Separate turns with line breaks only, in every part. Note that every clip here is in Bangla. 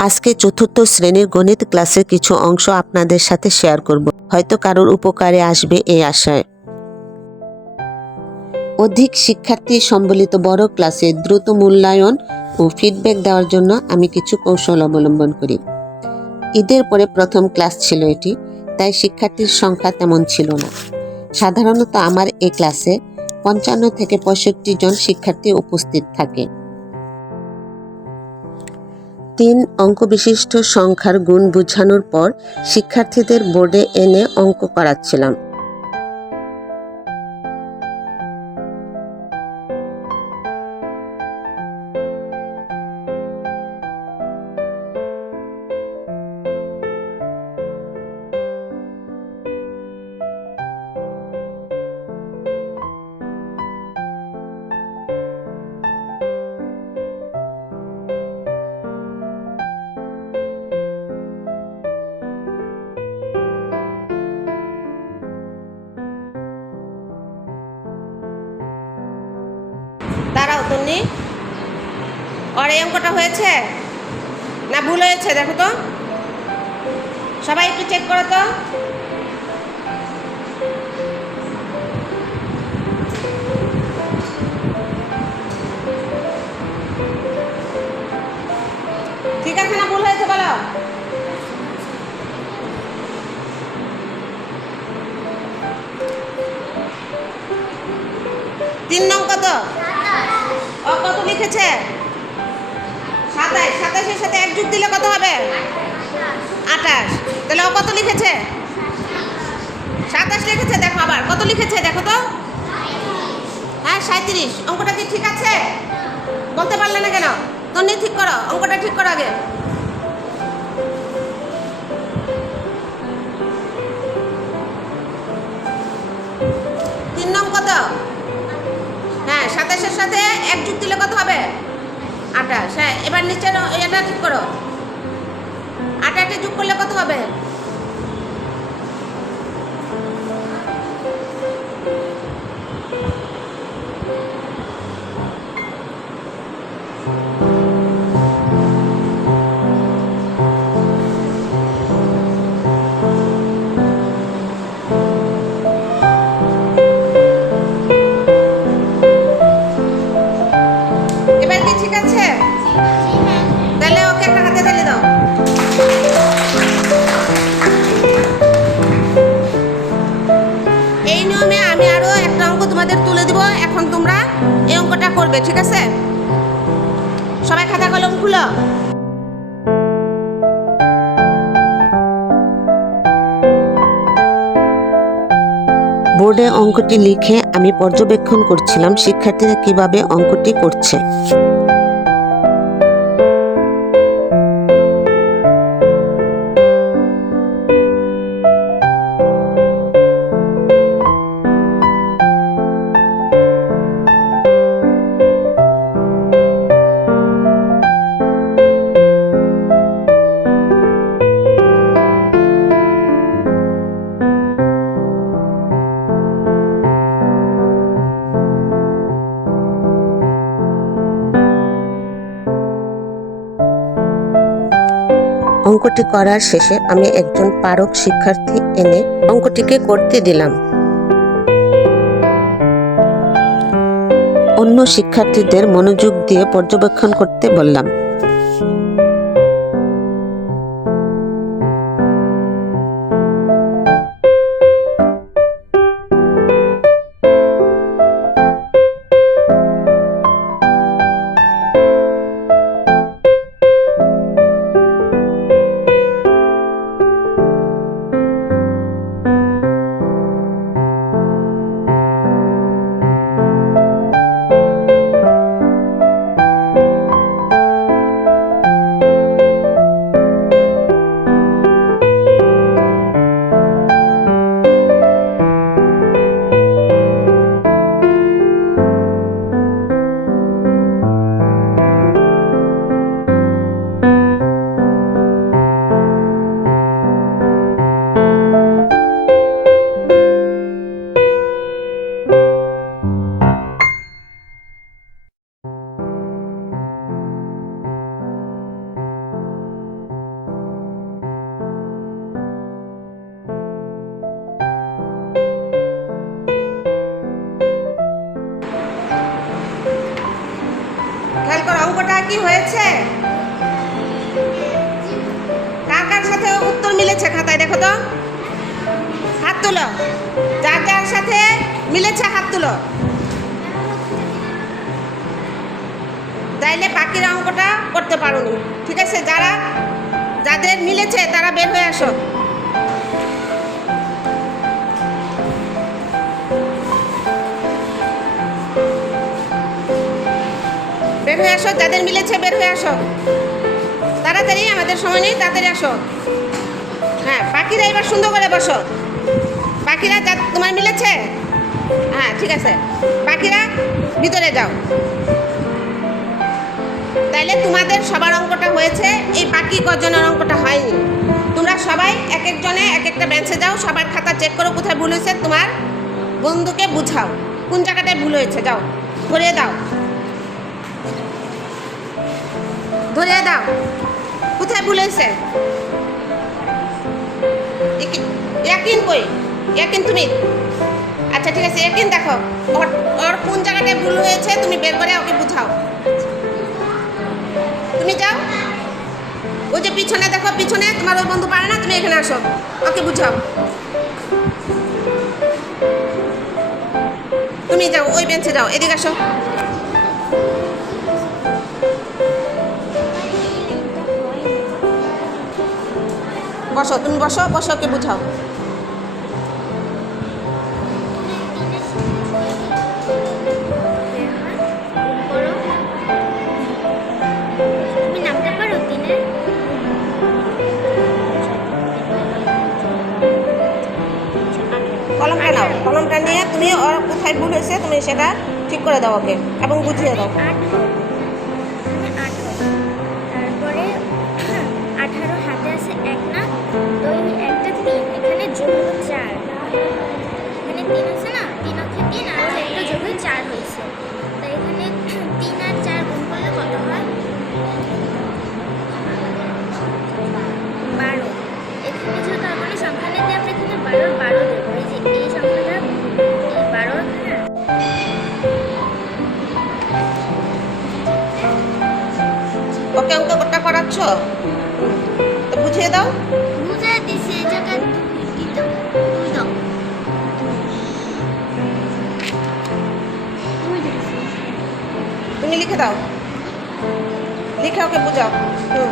আজকে চতুর্থ শ্রেণির গণিত ক্লাসের কিছু অংশ আপনাদের সাথে শেয়ার করব। হয়তো কারোর উপকারে আসবে এই আশায়। অধিক শিক্ষার্থী সম্বলিত বড় ক্লাসে দ্রুত মূল্যায়ন ও ফিডব্যাক দেওয়ার জন্য আমি কিছু কৌশল অবলম্বন করি। ঈদের পরে প্রথম ক্লাস ছিল এটি, তাই শিক্ষার্থীর সংখ্যা তেমন ছিল না। সাধারণত আমার এই ক্লাসে পঞ্চান্ন থেকে পঁয়ষট্টি জন শিক্ষার্থী উপস্থিত থাকে। তিন অঙ্ক বিশিষ্ট সংখ্যার গুণ বুঝানোর পর শিক্ষার্থীদের বোর্ডে এনে অঙ্ক করাচ্ছিলাম।
ওর এই অঙ্কটা হয়েছে? না ভুল হয়েছে? দেখো তো। সবাই একটু চেক করো তো। সাতাশের সাথে এক দিলে কত হবে? আঠাশ। তাহলে ও কত লিখেছে? সাতাশ লিখেছে, দেখো আবার। কত লিখেছে দেখো তো? হ্যাঁ সাঁত্রিশ অঙ্কটা কি ঠিক আছে? বলতে পারলে না কেন? তন্নি ঠিক করো। অঙ্কটা ঠিক করো আগে। তিন নং কত? হ্যাঁ সাতাশের সাথে এক যুগ দিলে কত হবে? আঠাশ হ্যাঁ এবার নিচে এটা ঠিক করো। আঠাশে যোগ করলে কত হবে? করবে ঠিক আছে? সবাই খাতা কলম খুলো।
বোর্ডে অঙ্কটি লিখে আমি পর্যবেক্ষণ করছিলাম শিক্ষার্থীরা কীভাবে অঙ্কটি করছে। অঙ্কটি করার শেষে আমি একজন পারক শিক্ষার্থী এনে অঙ্কটিকে করতে দিলাম। অন্য শিক্ষার্থীদের মনোযোগ দিয়ে পর্যবেক্ষণ করতে বললাম।
মিলেছে খাতায়, দেখো তো। হাত তুলো। যার যার সাথে মিলেছে হাত তুলো। তাইলে বাকির অঙ্কটা করতে পারোনি। ঠিক আছে? যারা, যাদের মিলেছে, তারা বের হয়ে আসো। বের হয়ে আসো, যাদের মিলেছে বের হয়ে আসো। তাড়াতাড়ি, আমাদের সময় নেই, তাড়াতাড়ি আসো। বাকিরা এবার সুন্দর করে বসো। বাকিরা যা তোমার মিলেছে? হ্যাঁ ঠিক আছে। বাকিরা ভিতরে যাও। তাইলে তোমাদের সবার অঙ্কটা হয়েছে, এই বাকি কজনের অঙ্কটা হয়নি। তোমরা সবাই এক একজনে এক একটা বেঞ্চে যাও, সবার খাতা চেক করো কোথায় ভুল হয়েছে, তোমার বন্ধুকে বুঝাও। কোন জায়গাটায় ভুল হয়েছে, যাও। ধরিয়ে দাও। ধরিয়ে দাও। কোথায় ভুল হয়েছে? ইয়াকিন কই? ইয়াকিন তুমি? আচ্ছা ঠিক আছে ইয়াকিন দেখো। ওর ওর কোন জায়গাটায় ভুল হয়েছে তুমি বের করে ওকে বুঝাও। তুমি যাও। ওই যে পিছনে দেখো, পিছনে তোমার ওই বন্ধু পারে না, তুমি এখানে আসো। ওকে বুঝাও। তুমি যাও, ওই বেঞ্চে যাও, এদিকে আসো। বসো, তুমি বসো বসো ওকে বুঝাও।
তুমি
ওর কোথায় ভুল হয়েছে তুমি সেটা ঠিক করে দাও ওকে এবং বুঝিয়ে দাও। করাচ্ছ তো বুঝিয়ে দাও।
বুঝাই দিছে এই জায়গায় দুই দাও।
তুমি লিখে দাও। লিখে ওকে বুঝাও। হুম।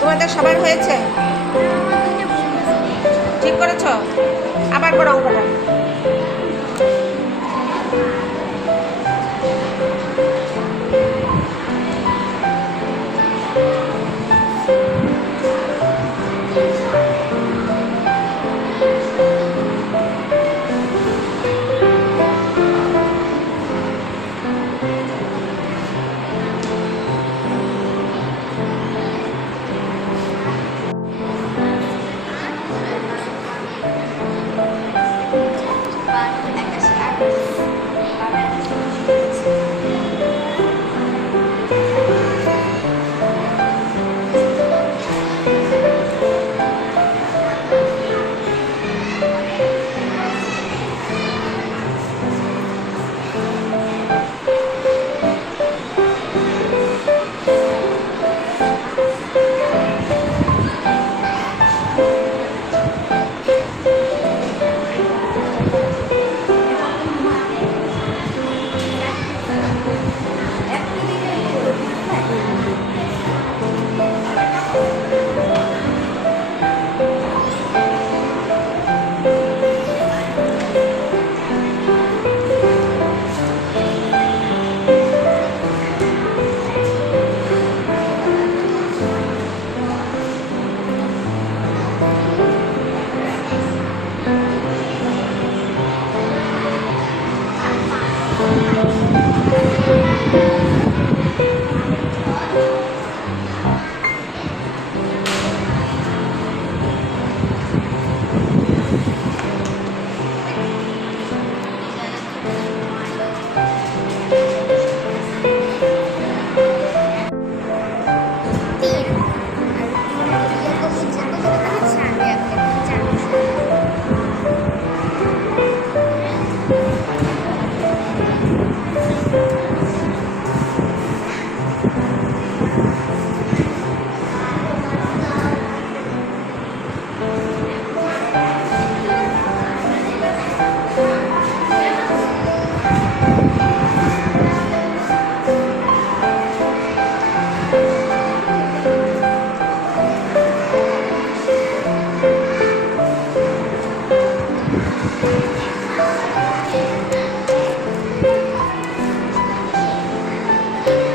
তোমাদের সবার হয়েছে। ঠিক করেছ? আবার করো অঙ্কটা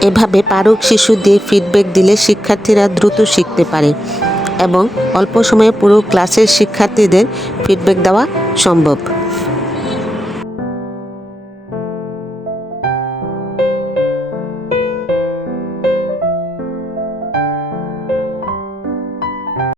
এভাবে পারক শিশু দিয়ে ফিডব্যাক দিলে শিক্ষার্থীরা দ্রুত শিখতে পারে এবং অল্প সময়ে পুরো ক্লাসের শিক্ষার্থীদের ফিডব্যাক দেওয়া সম্ভব।